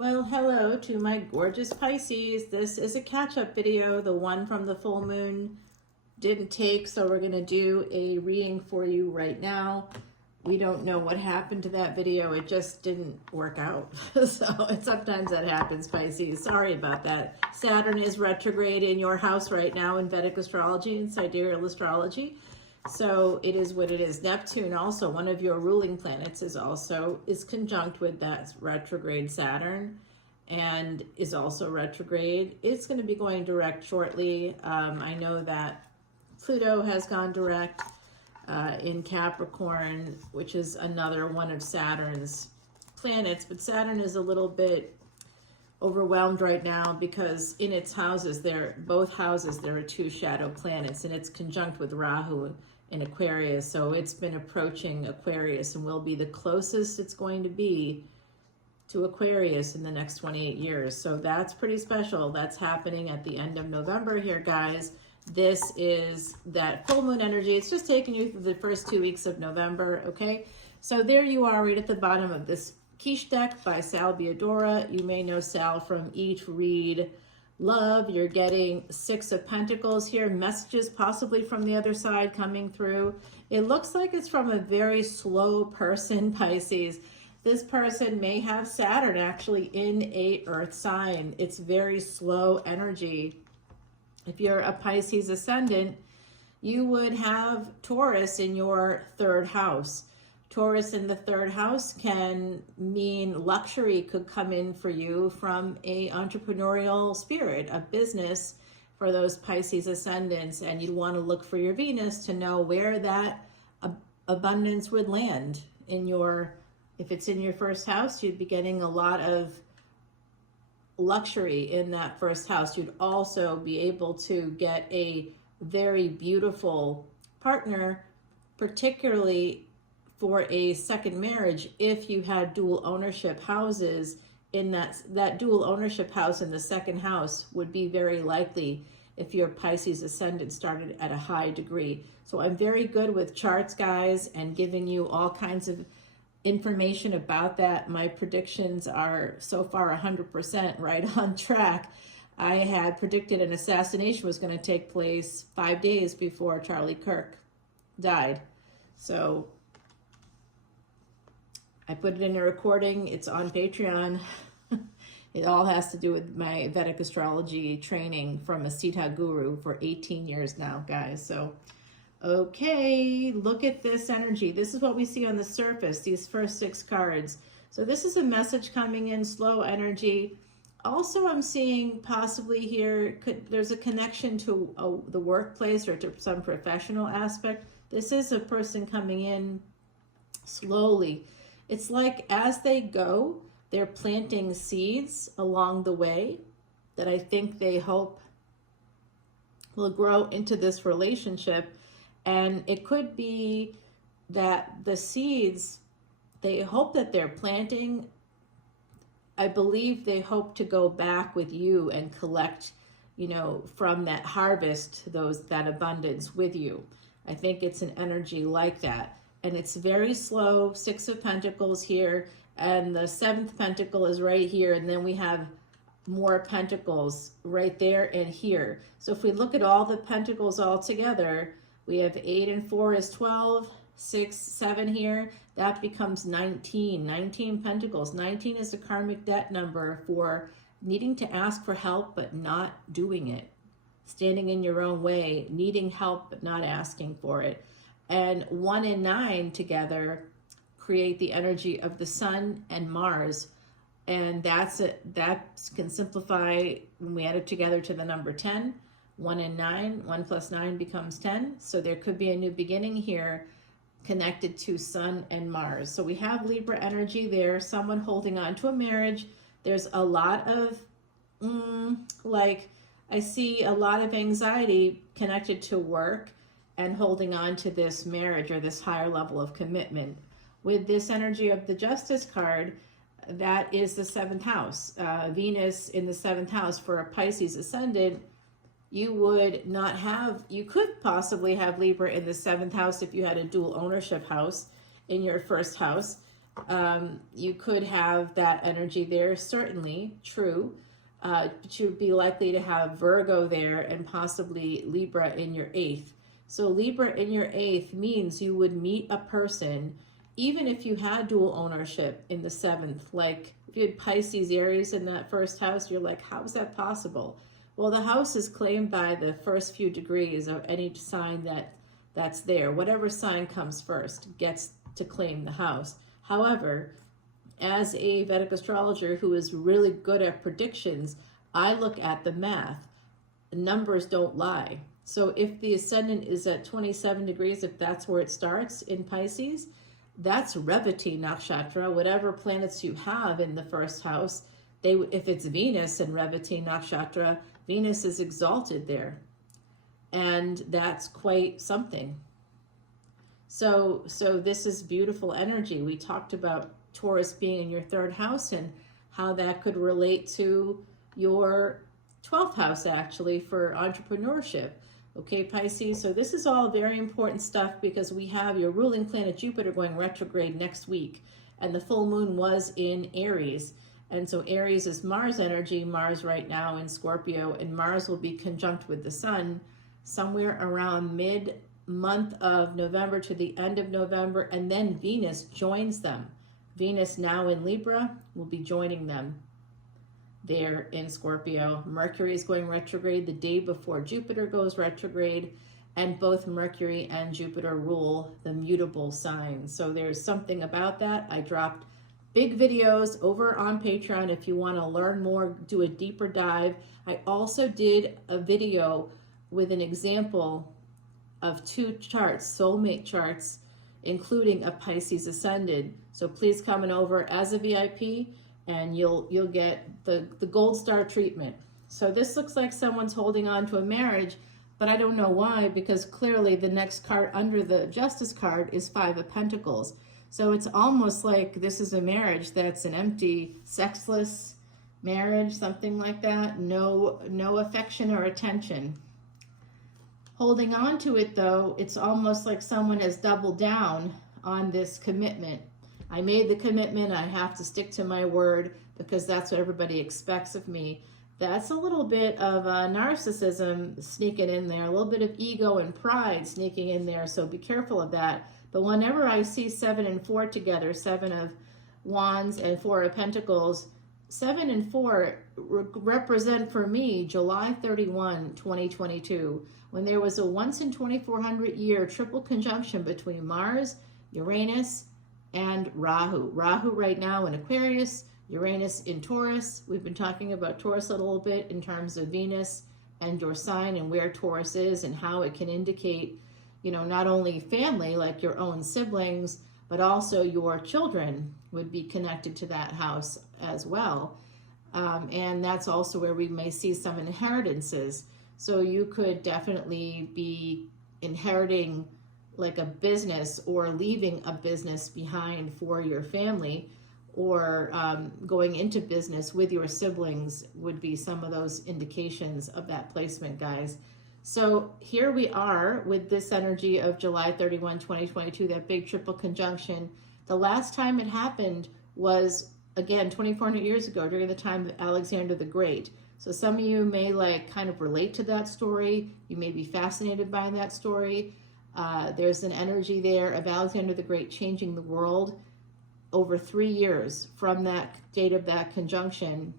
Well, hello to my gorgeous Pisces. This is a catch-up video. The one from the full moon didn't take, so we're going to do a reading for you right now. We don't know what happened to that video. It just didn't work out. Sometimes that happens, Pisces. Sorry about that. Saturn is retrograde in your house right now in Vedic Astrology and Sidereal Astrology. So it is what it is. Neptune, also one of your ruling planets, is conjunct with that retrograde Saturn and is also retrograde. It's going to be going direct shortly. I know that Pluto has gone direct in Capricorn, which is another one of Saturn's planets, but Saturn is a little bit overwhelmed right now because in its houses, both houses, there are two shadow planets, and it's conjunct with Rahu in Aquarius. So it's been approaching Aquarius and will be the closest it's going to be to Aquarius in the next 28 years. So that's pretty special. That's happening at the end of November here, guys. This is that full moon energy. It's just taking you through the first 2 weeks of November, okay? So there you are right at the bottom of this quiche deck by Sal Biodora. You may know Sal from Eat, Read, Love. You're getting 6 of Pentacles here. Messages possibly from the other side coming through. It looks like it's from a very slow person, Pisces. This person may have Saturn actually in a earth sign. It's very slow energy. If you're a Pisces ascendant, you would have Taurus in your 3rd house. Taurus in the 3rd house can mean luxury could come in for you from a entrepreneurial spirit, a business for those Pisces ascendants, and you'd want to look for your Venus to know where that abundance would land in your, if it's in your 1st house, you'd be getting a lot of luxury in that 1st house. You'd also be able to get a very beautiful partner, particularly for a second marriage. If you had dual ownership houses in that dual ownership house in the 2nd house would be very likely if your Pisces ascendant started at a high degree. So I'm very good with charts, guys, and giving you all kinds of information about that. My predictions are so far 100% right on track. I had predicted an assassination was going to take place 5 days before Charlie Kirk died. So I put it in a recording. It's on Patreon. It all has to do with my Vedic astrology training from a Siddha guru for 18 years now, guys. So, okay, look at this energy. This is what we see on the surface, these first 6 cards. So this is a message coming in, slow energy. Also, I'm seeing possibly here, there's a connection to the workplace or to some professional aspect. This is a person coming in slowly. It's like as they go, they're planting seeds along the way that I think they hope will grow into this relationship. And it could be that the seeds, they hope that they're planting, I believe they hope to go back with you and collect, from that harvest, that abundance with you. I think it's an energy like that. And it's very slow, 6 of Pentacles here, and the 7th Pentacle is right here, and then we have more Pentacles right there and here. So if we look at all the Pentacles all together, we have 8 and 4 is 12, 6, 7 here, that becomes 19. 19 Pentacles. 19 is a karmic debt number for needing to ask for help but not doing it. Standing in your own way, needing help but not asking for it. And 1 and 9 together create the energy of the Sun and Mars. And that can simplify when we add it together to the number 10. 1 and 9, 1 plus 9 becomes 10. So there could be a new beginning here connected to Sun and Mars. So we have Libra energy there, someone holding on to a marriage. There's a lot of, I see a lot of anxiety connected to work and holding on to this marriage or this higher level of commitment. With this energy of the Justice card, that is the 7th house. Venus in the 7th house for a Pisces ascendant, you could possibly have Libra in the 7th house if you had a dual ownership house in your 1st house. You could have that energy there, certainly, true. But you'd be likely to have Virgo there and possibly Libra in your 8th. So Libra in your 8th means you would meet a person, even if you had dual ownership in the 7th. Like if you had Pisces, Aries in that first house, you're like, how is that possible? Well, the house is claimed by the first few degrees of any sign that's there. Whatever sign comes first gets to claim the house. However, as a Vedic astrologer who is really good at predictions, I look at the math. Numbers don't lie. So if the ascendant is at 27 degrees, if that's where it starts in Pisces, that's Revati Nakshatra, whatever planets you have in the first house. If it's Venus in Revati Nakshatra, Venus is exalted there. And that's quite something. So this is beautiful energy. We talked about Taurus being in your 3rd house and how that could relate to your 12th house, actually, for entrepreneurship. Okay, Pisces, so this is all very important stuff because we have your ruling planet Jupiter going retrograde next week, and the full moon was in Aries. And so Aries is Mars energy, Mars right now in Scorpio, and Mars will be conjunct with the Sun somewhere around mid-month of November to the end of November, and then Venus joins them. Venus, now in Libra, will be joining them there in Scorpio. Mercury is going retrograde the day before Jupiter goes retrograde, and both Mercury and Jupiter rule the mutable signs. So there's something about that. I dropped big videos over on Patreon if you want to learn more, do a deeper dive. I also did a video with an example of 2 charts, soulmate charts, including a Pisces ascendant. So please come on over as a VIP and you'll get the gold star treatment. So this looks like someone's holding on to a marriage, but I don't know why, because clearly the next card under the Justice card is 5 of Pentacles. So it's almost like this is a marriage that's an empty, sexless marriage, something like that. No affection or attention. Holding on to it, though, it's almost like someone has doubled down on this commitment. I made the commitment, I have to stick to my word because that's what everybody expects of me. That's a little bit of narcissism sneaking in there, a little bit of ego and pride sneaking in there, so be careful of that. But whenever I see 7 and 4 together, 7 of Wands and 4 of Pentacles, 7 and 4 represent for me July 31, 2022, when there was a once in 2400 year triple conjunction between Mars, Uranus, and Rahu. Rahu right now in Aquarius, Uranus in Taurus. We've been talking about Taurus a little bit in terms of Venus and your sign and where Taurus is and how it can indicate, you know, not only family, like your own siblings, but also your children would be connected to that house as well. And that's also where we may see some inheritances. So you could definitely be inheriting like a business or leaving a business behind for your family, or going into business with your siblings would be some of those indications of that placement, guys. So here we are with this energy of July 31, 2022, that big triple conjunction. The last time it happened was, again, 2,400 years ago during the time of Alexander the Great. So some of you may like kind of relate to that story. You may be fascinated by that story. There's an energy there of Alexander the Great changing the world over 3 years from that date of that conjunction,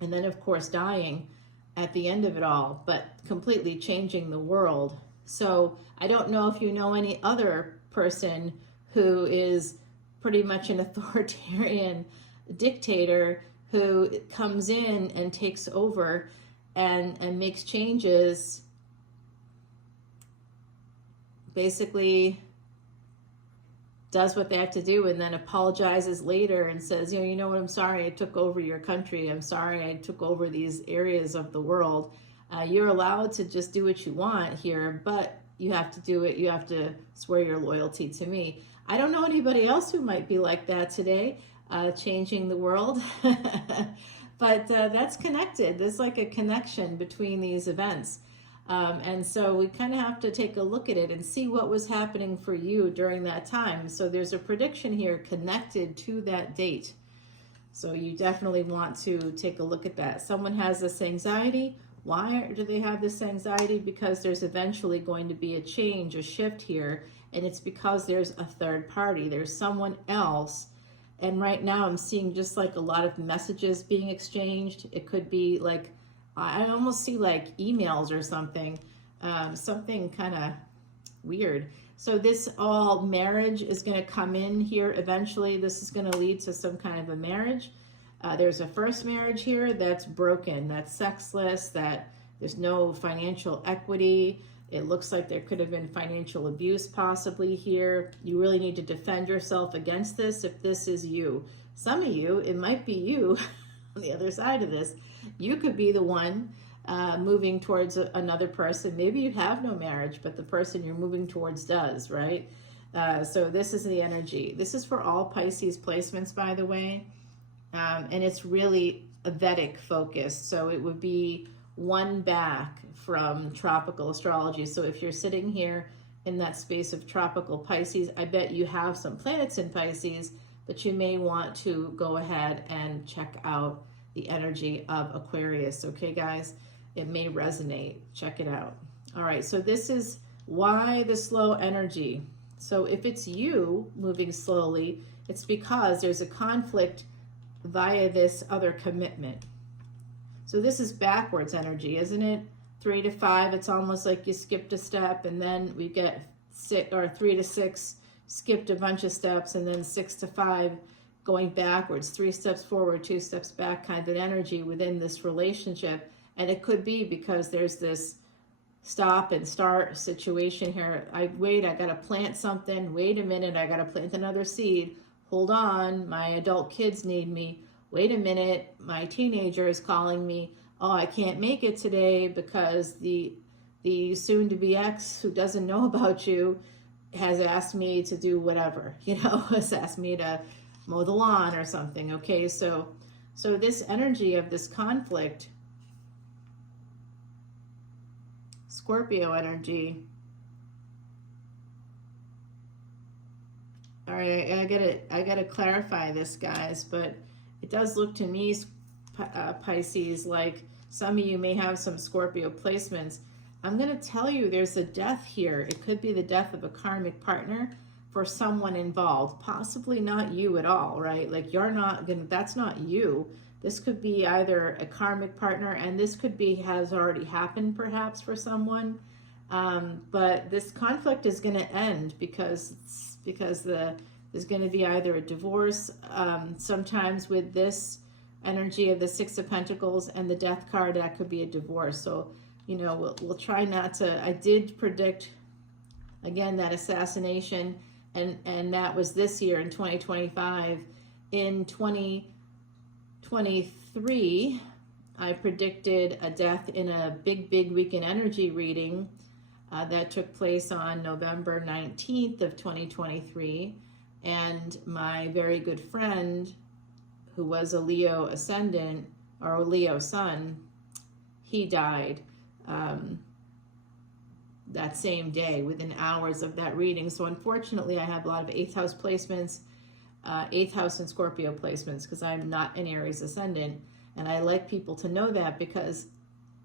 and then of course dying at the end of it all, but completely changing the world. So I don't know if you know any other person who is pretty much an authoritarian dictator who comes in and takes over and makes changes, basically does what they have to do and then apologizes later and says, you know what, I'm sorry I took over your country. I'm sorry I took over these areas of the world. You're allowed to just do what you want here, but you have to do it. You have to swear your loyalty to me. I don't know anybody else who might be like that today, changing the world. But that's connected. There's like a connection between these events. And so we kind of have to take a look at it and see what was happening for you during that time. So there's a prediction here connected to that date. So you definitely want to take a look at that. Someone has this anxiety. Why do they have this anxiety? Because there's eventually going to be a change, a shift here. And it's because there's a third party. There's someone else. And right now I'm seeing just like a lot of messages being exchanged. It could be like, I almost see like emails or something, something kind of weird. So this all marriage is going to come in here eventually. This is going to lead to some kind of a marriage. There's a first marriage here that's broken, that's sexless, that there's no financial equity. It looks like there could have been financial abuse possibly here. You really need to defend yourself against this if this is you. Some of you, it might be you on the other side of this. You could be the one moving towards another person. Maybe you have no marriage, but the person you're moving towards does, right? So this is the energy. This is for all Pisces placements, by the way. And it's really a Vedic focus. So it would be one back from tropical astrology. So if you're sitting here in that space of tropical Pisces, I bet you have some planets in Pisces, but you may want to go ahead and check out the energy of Aquarius. Okay, guys, it may resonate. Check it out. All right, so this is why the slow energy. So if it's you moving slowly, it's because there's a conflict via this other commitment. So this is backwards energy, isn't it? 3 to 5, it's almost like you skipped a step, and then we get 3 to 6, skipped a bunch of steps, and then 6 to 5, going backwards, 3 steps forward, 2 steps back kind of energy within this relationship. And it could be because there's this stop and start situation here. I gotta plant something. Wait a minute, I gotta plant another seed. Hold on, my adult kids need me. Wait a minute, my teenager is calling me. Oh, I can't make it today because the soon-to-be ex who doesn't know about you has asked me to do whatever, has asked me to mow the lawn or something. Okay, so this energy of this conflict, Scorpio energy. All right, I gotta clarify this, guys, but it does look to me, Pisces, like some of you may have some Scorpio placements. I'm gonna tell you there's a death here. It could be the death of a karmic partner for someone involved, possibly not you at all, right? Like that's not you. This could be either a karmic partner, and this could be has already happened perhaps for someone. But this conflict is going to end because there's going to be either a divorce. Sometimes with this energy of the Six of Pentacles and the Death card, that could be a divorce. So, we'll try not to. I did predict again that assassination, and that was this year in 2025. In 2023, I predicted a death in a big weekend energy reading that took place on November 19th of 2023. And my very good friend, who was a Leo Ascendant, or a Leo Sun, he died that same day, within hours of that reading. So unfortunately, I have a lot of 8th house placements, 8th house and Scorpio placements, because I'm not an Aries Ascendant. And I like people to know that because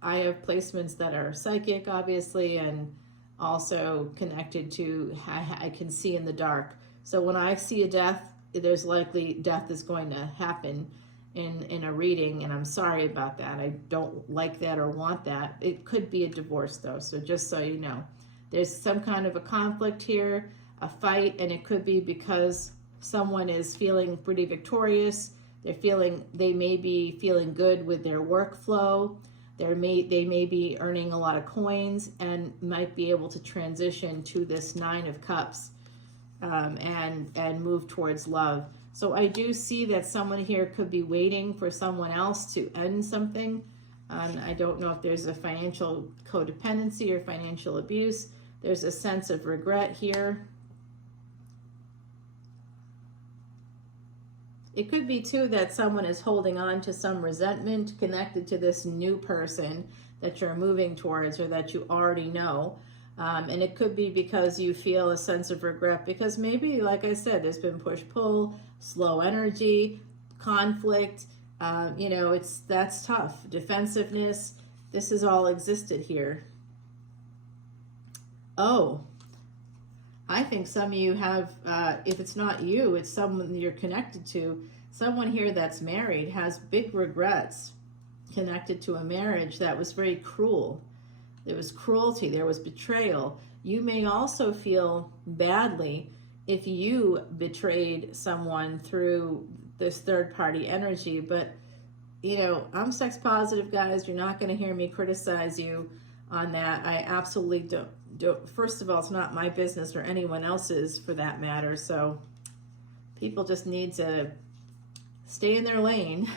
I have placements that are psychic, obviously, and also connected to I can see in the dark. So when I see a death, there's likely death is going to happen in a reading, and I'm sorry about that. I don't like that or want that. It could be a divorce, though, so just so you know. There's some kind of a conflict here, a fight, and it could be because someone is feeling pretty victorious. They may be feeling good with their workflow. They may be earning a lot of coins and might be able to transition to this 9 of Cups and move towards love. So I do see that someone here could be waiting for someone else to end something. I don't know if there's a financial codependency or financial abuse. There's a sense of regret here. It could be, too, that someone is holding on to some resentment connected to this new person that you're moving towards or that you already know. And it could be because you feel a sense of regret because maybe, like I said, there's been push-pull, slow energy, conflict. You know, that's tough. Defensiveness. This has all existed here. Oh, I think some of you have, if it's not you, it's someone you're connected to. Someone here that's married has big regrets connected to a marriage that was very cruel. There was cruelty, there was betrayal. You may also feel badly if you betrayed someone through this third-party energy, but you know, I'm sex positive, guys. You're not going to hear me criticize you on that. I absolutely don't. First of all, it's not my business or anyone else's for that matter. So people just need to stay in their lane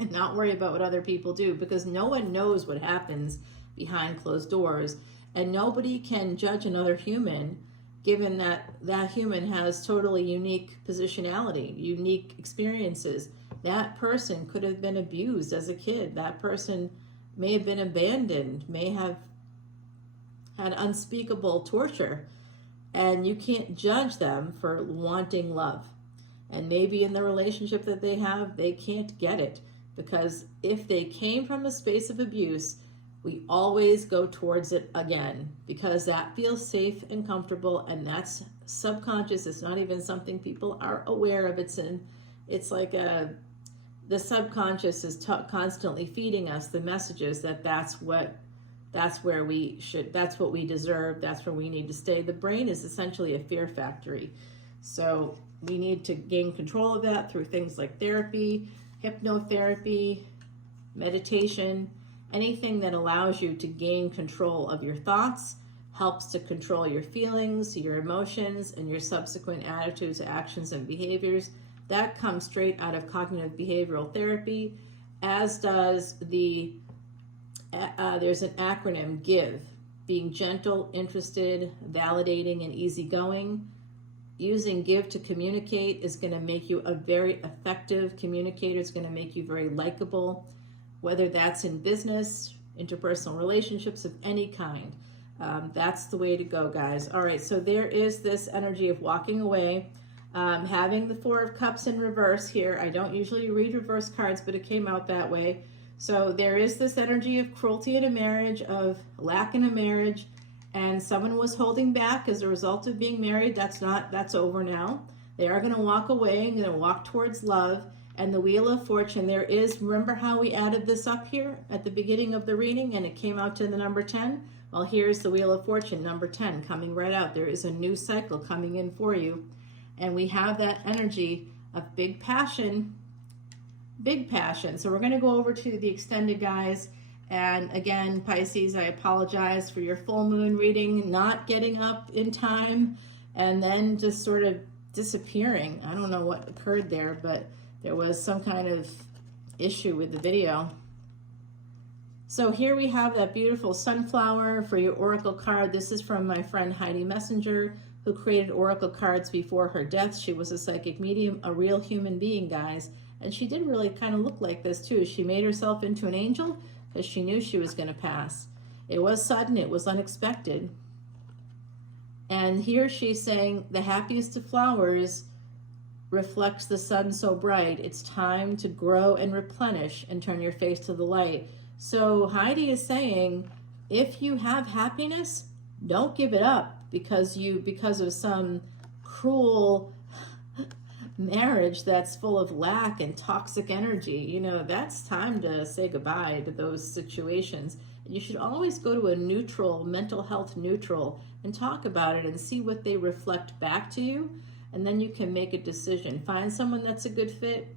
and not worry about what other people do, because no one knows what happens behind closed doors, and nobody can judge another human given that that human has totally unique positionality, unique experiences. That person could have been abused as a kid. That person may have been abandoned, may have had unspeakable torture, and you can't judge them for wanting love. And maybe in the relationship that they have, they can't get it, because if they came from a space of abuse, we always go towards it again, because that feels safe and comfortable, and that's subconscious. It's not even something people are aware of. It's like the subconscious is constantly feeding us the messages that that's what we deserve, that's where we need to stay. The brain is essentially a fear factory. So we need to gain control of that through things like therapy, hypnotherapy, meditation, anything that allows you to gain control of your thoughts, helps to control your feelings, your emotions, and your subsequent attitudes, actions, and behaviors. That comes straight out of cognitive behavioral therapy, as does there's an acronym, GIVE, being gentle, interested, validating, and easygoing. Using GIVE to communicate is going to make you a very effective communicator. It's going to make you very likable, whether that's in business, interpersonal relationships of any kind. That's the way to go, guys. All right, so there is this energy of walking away, having the Four of Cups in reverse here. I don't usually read reverse cards, but it came out that way. So there is this energy of cruelty in a marriage, of lack in a marriage, and someone was holding back as a result of being married. That's over now. They are going to walk away and going to walk towards love. And the Wheel of Fortune, remember how we added this up here at the beginning of the reading and it came out to the number 10? Well, here's the Wheel of Fortune, number 10, coming right out. There is a new cycle coming in for you. And we have that energy of big passion. So we're going to go over to the extended, guys. And again, Pisces, I apologize for your full moon reading not getting up in time and then just sort of disappearing. I don't know what occurred there, but there was some kind of issue with the video. So here we have that beautiful sunflower for your oracle card. This is from my friend Heidi Messenger, who created oracle cards before her death. She was a psychic medium, a real human being, guys. And she did really kind of look like this too. She made herself into an angel because she knew she was going to pass. It was sudden, it was unexpected. And here she's saying, the happiest of flowers reflects the sun so bright. It's time to grow and replenish and turn your face to the light. So Heidi is saying, if you have happiness, don't give it up because of some cruel marriage that's full of lack and toxic energy. You know, that's time to say goodbye to those situations. And you should always go to a neutral, mental health neutral, and talk about it and see what they reflect back to you. And then you can make a decision. Find someone that's a good fit.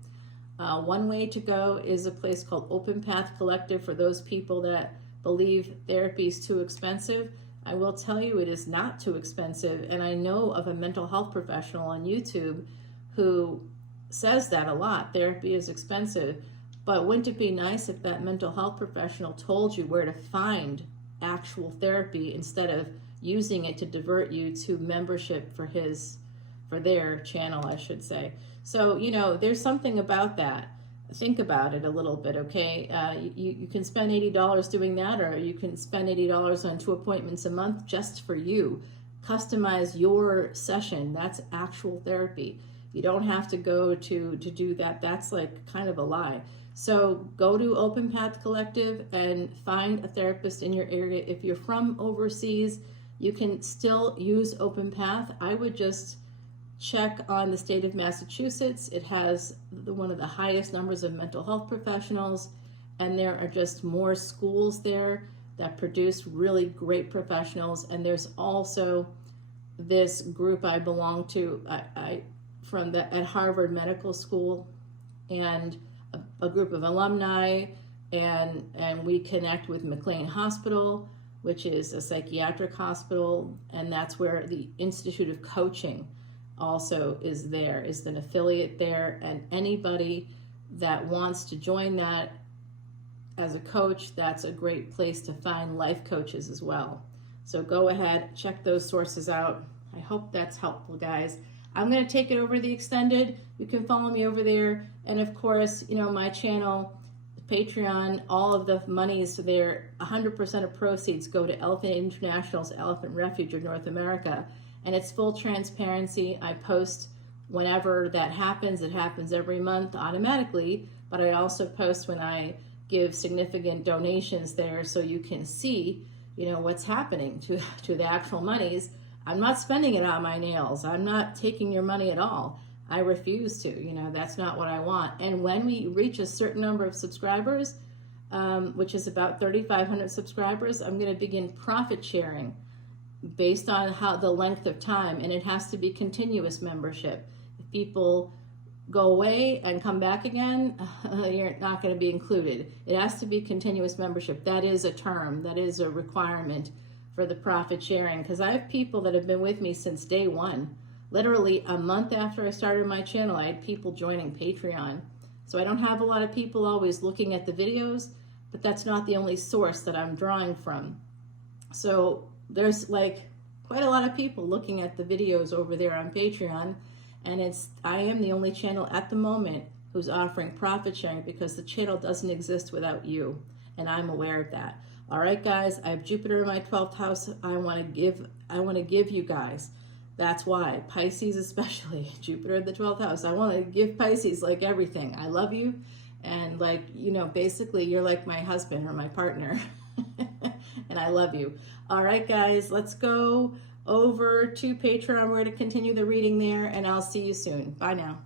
One way to go is a place called Open Path Collective for those people that believe therapy is too expensive. I will tell you it is not too expensive. And I know of a mental health professional on YouTube who says that a lot. Therapy is expensive. But wouldn't it be nice if that mental health professional told you where to find actual therapy instead of using it to divert you to membership for their channel, I should say. So, you know, there's something about that. think about it a little bit, okay? You can spend $80 doing that, or you can spend $80 on 2 appointments a month just for you. Customize your session. That's actual therapy. You don't have to go to do that. That's like kind of a lie. So go to Open Path Collective and find a therapist in your area. If you're from overseas, you can still use Open Path. I would just check on the state of Massachusetts. It has one of the highest numbers of mental health professionals, and there are just more schools there that produce really great professionals. And there's also this group I belong to at Harvard Medical School, and a group of alumni, and we connect with McLean Hospital, which is a psychiatric hospital, and that's where the Institute of Coaching also is an affiliate there. And anybody that wants to join that as a coach, that's a great place to find life coaches as well. So go ahead, check those sources out. I hope that's helpful, guys. I'm going to take it over the extended. You can follow me over there. And of course, my channel, Patreon, all of the monies there, 100% of proceeds go to Elephant International's Elephant Refuge of North America. And it's full transparency. I post whenever that happens. It happens every month automatically, but I also post when I give significant donations there, so you can see, what's happening to the actual monies. I'm not spending it on my nails. I'm not taking your money at all. I refuse to, that's not what I want. And when we reach a certain number of subscribers, which is about 3,500 subscribers, I'm going to begin profit sharing based on the length of time, and it has to be continuous membership. If people go away and come back again, you're not going to be included. It has to be continuous membership. That is a term, that is a requirement for the profit sharing, because I have people that have been with me since day one. Literally a month after I started my channel, I had people joining Patreon. So I don't have a lot of people always looking at the videos, but that's not the only source that I'm drawing from. So there's like quite a lot of people looking at the videos over there on Patreon, and I am the only channel at the moment who's offering profit sharing, because the channel doesn't exist without you, and I'm aware of that. All right, guys, I have Jupiter in my 12th house. I want to give you guys. That's why Pisces, especially Jupiter in the 12th house. I want to give Pisces like everything. I love you, and basically you're like my husband or my partner. And I love you. All right, guys, let's go over to Patreon. We're going to continue the reading there, and I'll see you soon. Bye now.